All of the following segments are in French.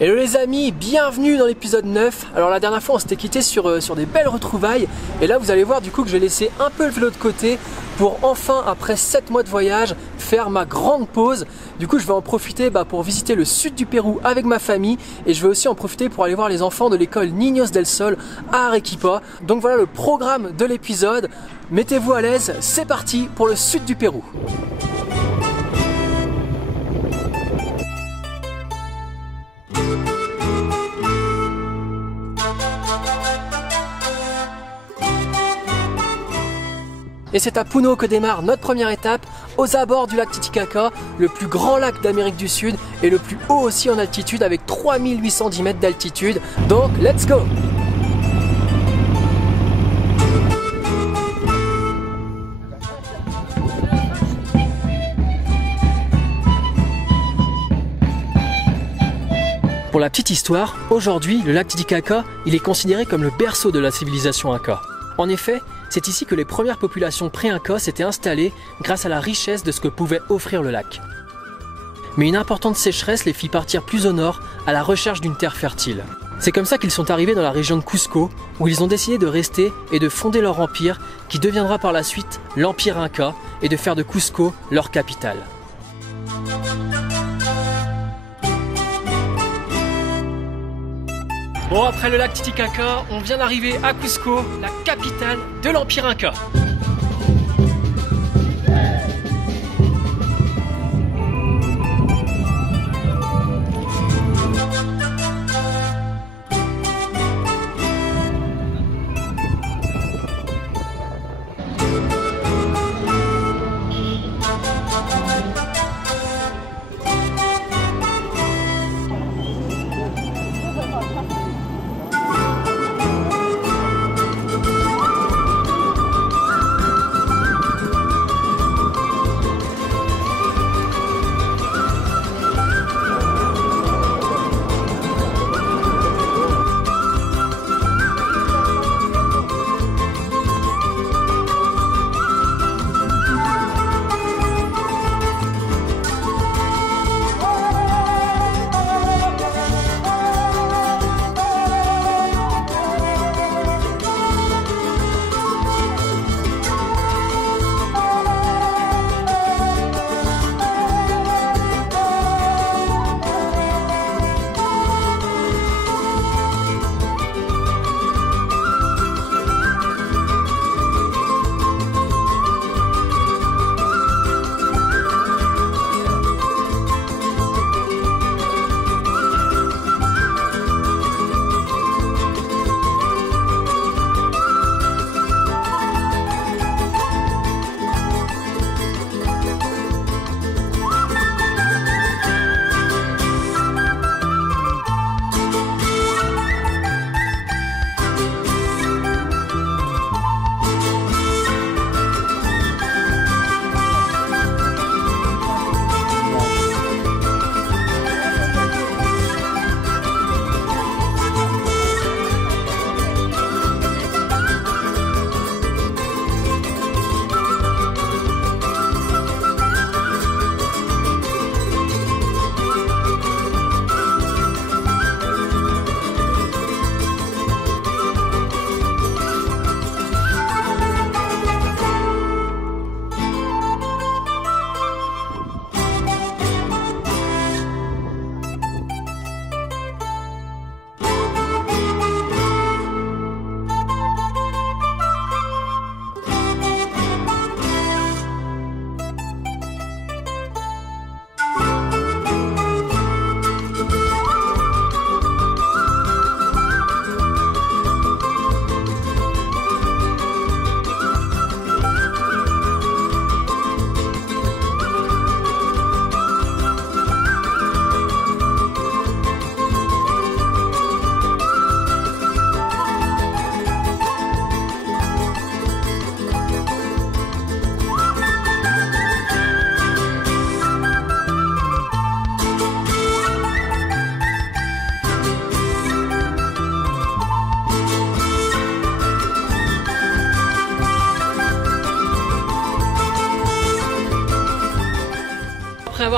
Hello les amis, bienvenue dans l'épisode 9. Alors la dernière fois on s'était quitté sur des belles retrouvailles. Et là vous allez voir du coup que je vais laisser un peu le vélo de côté pour enfin, après 7 mois de voyage, faire ma grande pause. Du coup je vais en profiter pour visiter le sud du Pérou avec ma famille. Et je vais aussi en profiter pour aller voir les enfants de l'école Niños del Sol à Arequipa. Donc voilà le programme de l'épisode. Mettez-vous à l'aise, c'est parti pour le sud du Pérou. Et c'est à Puno que démarre notre première étape, aux abords du lac Titicaca, le plus grand lac d'Amérique du Sud et le plus haut aussi en altitude avec 3810 mètres d'altitude. Donc, let's go! Pour la petite histoire, aujourd'hui, le lac Titicaca, il est considéré comme le berceau de la civilisation Inca. En effet, c'est ici que les premières populations pré-Incas s'étaient installées grâce à la richesse de ce que pouvait offrir le lac. Mais une importante sécheresse les fit partir plus au nord à la recherche d'une terre fertile. C'est comme ça qu'ils sont arrivés dans la région de Cusco, où ils ont décidé de rester et de fonder leur empire, qui deviendra par la suite l'Empire Inca, et de faire de Cusco leur capitale. Bon, après le lac Titicaca, on vient d'arriver à Cusco, la capitale de l'Empire Inca.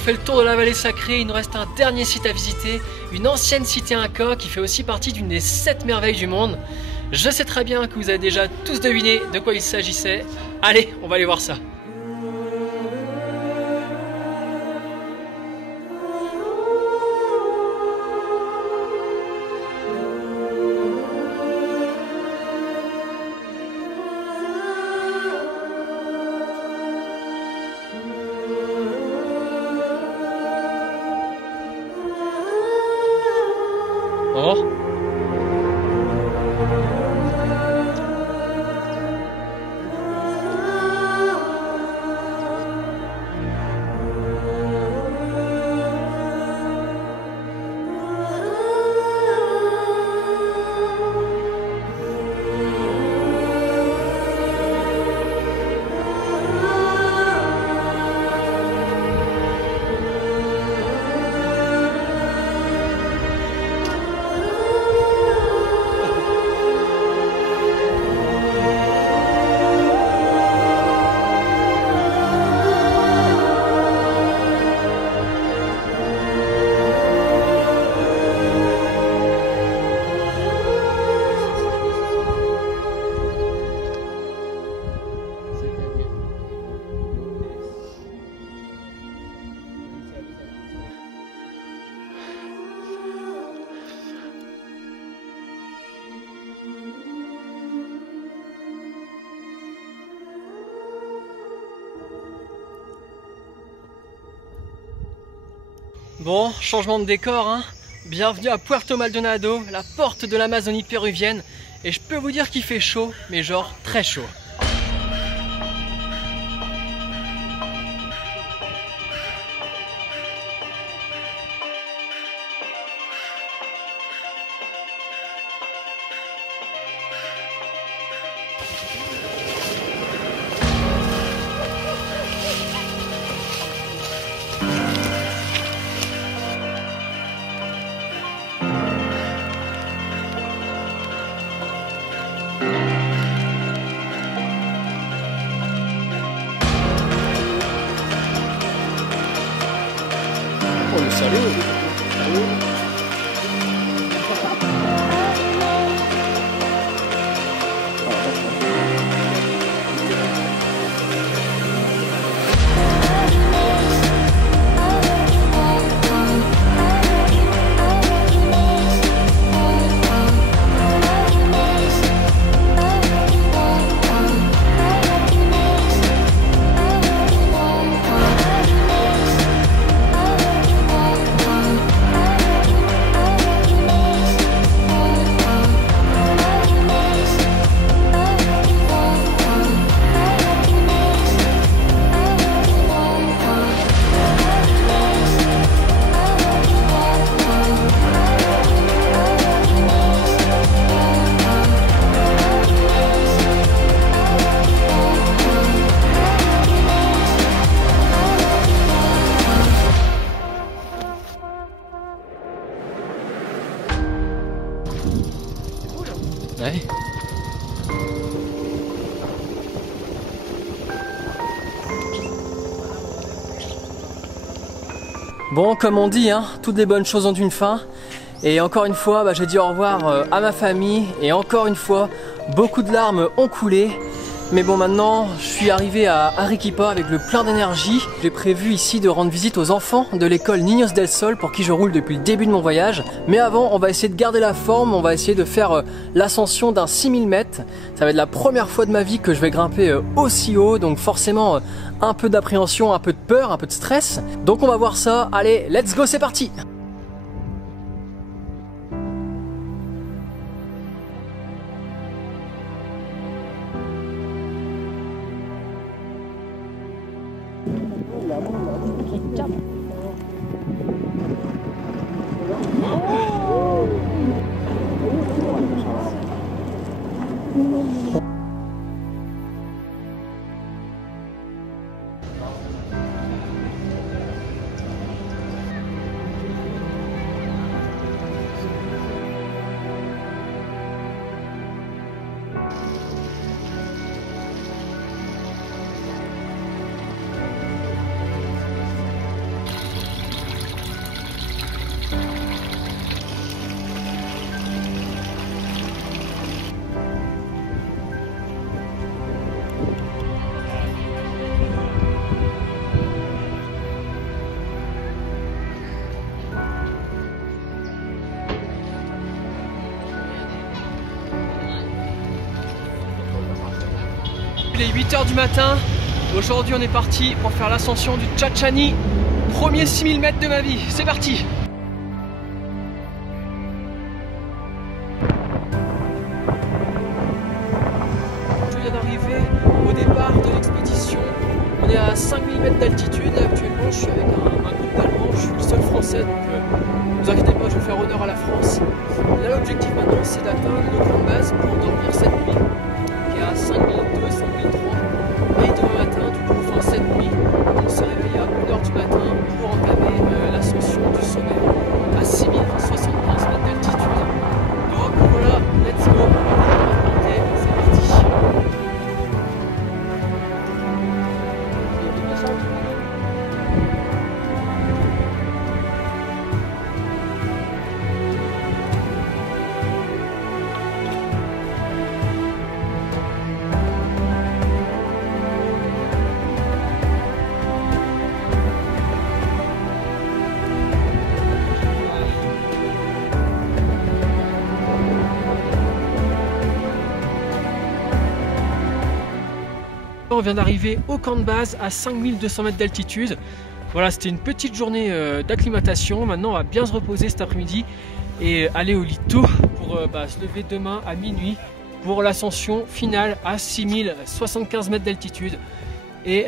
avoir fait le tour de la vallée sacrée, il nous reste un dernier site à visiter, une ancienne cité Inca qui fait aussi partie d'une des 7 merveilles du monde. Je sais très bien que vous avez déjà tous deviné de quoi il s'agissait. Allez, on va aller voir ça. Oh. Bon, changement de décor, hein. Bienvenue à Puerto Maldonado, la porte de l'Amazonie péruvienne. Et je peux vous dire qu'il fait chaud, mais genre très chaud. Oh le salaud! Ouais. Bon, comme on dit, hein, toutes les bonnes choses ont une fin. Et encore une fois, j'ai dit au revoir à ma famille. Et encore une fois, beaucoup de larmes ont coulé. Mais bon, maintenant, je suis arrivé à Arequipa avec le plein d'énergie. J'ai prévu ici de rendre visite aux enfants de l'école Niños del Sol pour qui je roule depuis le début de mon voyage. Mais avant, on va essayer de garder la forme, on va essayer de faire l'ascension d'un 6000 mètres. Ça va être la première fois de ma vie que je vais grimper aussi haut, donc forcément un peu d'appréhension, un peu de peur, un peu de stress. Donc on va voir ça. Allez, let's go, c'est parti! il est 8 h du matin. Aujourd'hui on est parti pour faire l'ascension du Tchatchani. Premier 6000 mètres de ma vie, c'est parti. Je viens d'arriver au départ de l'expédition. On est à 5000 mètres d'altitude. Actuellement je suis avec un groupe d'Allemands, je suis le seul français, donc ne vous inquiétez pas, je vais faire honneur à la France. Là l'objectif maintenant c'est d'atteindre nos grandes bases pour dormir cette nuit, qui est à 5002, 5003. Et demain matin, du coup, fin cette nuit, on se réveille à 1 h du matin pour entamer l'ascension du sommet à 6075 mètres d'altitude. Donc voilà, let's go, c'est parti. On vient d'arriver au camp de base à 5200 mètres d'altitude. Voilà, c'était une petite journée d'acclimatation. Maintenant, on va bien se reposer cet après-midi et aller au lit tôt pour se lever demain à minuit pour l'ascension finale à 6075 mètres d'altitude. Et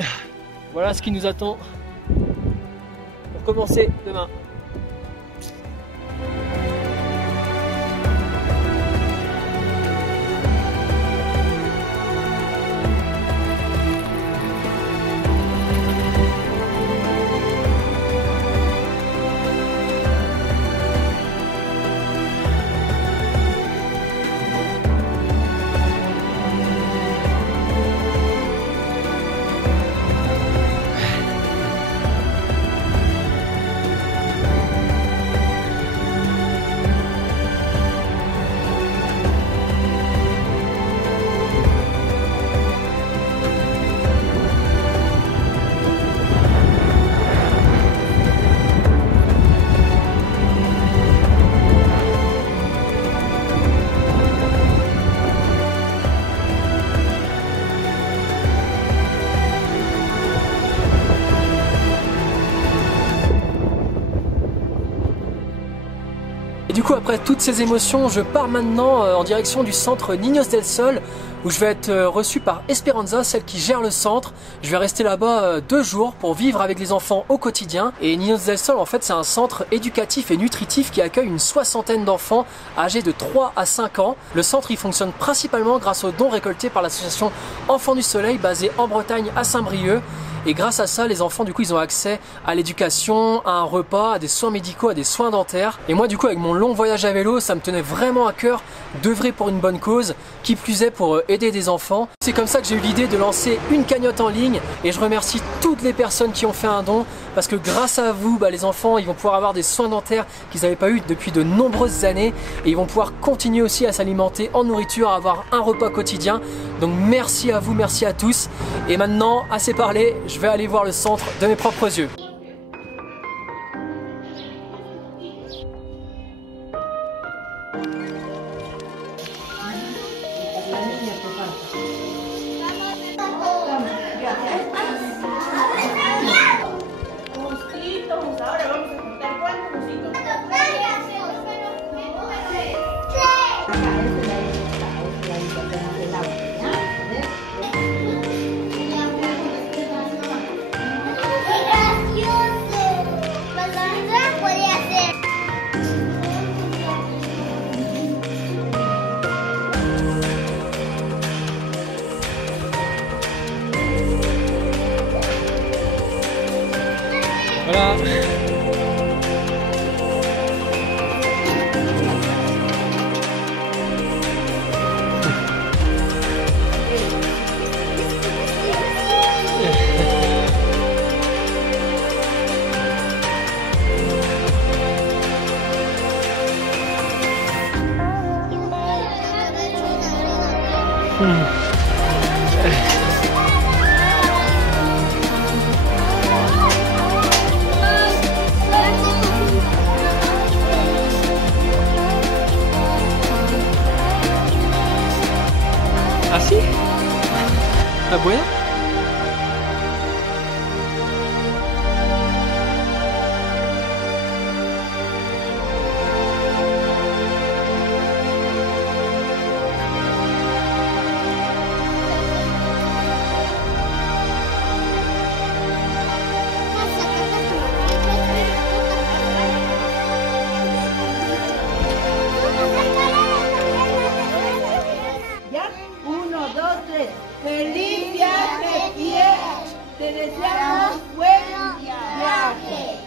voilà ce qui nous attend pour commencer demain. Et du coup, après toutes ces émotions, je pars maintenant en direction du centre Niños del Sol, où je vais être reçu par Esperanza, celle qui gère le centre. Je vais rester là-bas 2 jours pour vivre avec les enfants au quotidien. Et Niños del Sol, en fait, c'est un centre éducatif et nutritif qui accueille une 60aine d'enfants âgés de 3 à 5 ans. Le centre, il fonctionne principalement grâce aux dons récoltés par l'association Enfants du Soleil, basée en Bretagne à Saint-Brieuc. Et grâce à ça, les enfants, du coup, ils ont accès à l'éducation, à un repas, à des soins médicaux, à des soins dentaires. Et moi, du coup, avec mon long voyage à vélo, ça me tenait vraiment à cœur d'œuvrer pour une bonne cause, qui plus est pour aider des enfants. C'est comme ça que j'ai eu l'idée de lancer une cagnotte en ligne, et je remercie toutes les personnes qui ont fait un don, parce que grâce à vous, les enfants, ils vont pouvoir avoir des soins dentaires qu'ils n'avaient pas eu depuis de nombreuses années, et ils vont pouvoir continuer aussi à s'alimenter en nourriture, à avoir un repas quotidien. Donc merci à vous, merci à tous. Et maintenant, assez parlé, je vais aller voir le centre de mes propres yeux. Voilà. Ah si? Ah, bueno. ¿Ya? 1, 2, 3. ¡Feliz viaje, Pierre! ¡Te deseamos buen viaje!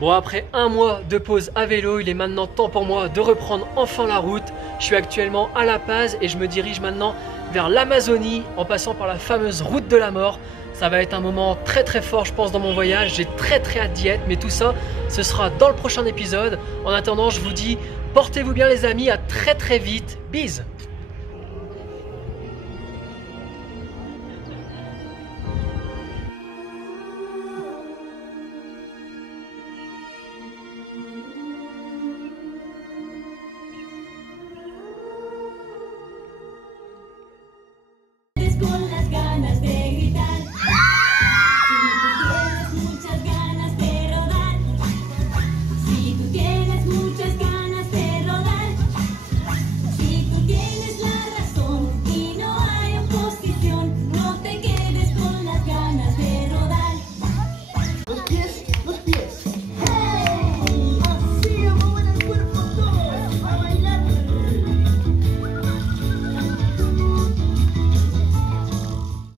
Bon, après un mois de pause à vélo, il est maintenant temps pour moi de reprendre enfin la route. Je suis actuellement à La Paz et je me dirige maintenant vers l'Amazonie en passant par la fameuse route de la mort. Ça va être un moment très très fort, je pense, dans mon voyage. J'ai très hâte d'y être, mais tout ça, ce sera dans le prochain épisode. En attendant, je vous dis, portez-vous bien les amis, à très vite. Bise! Con la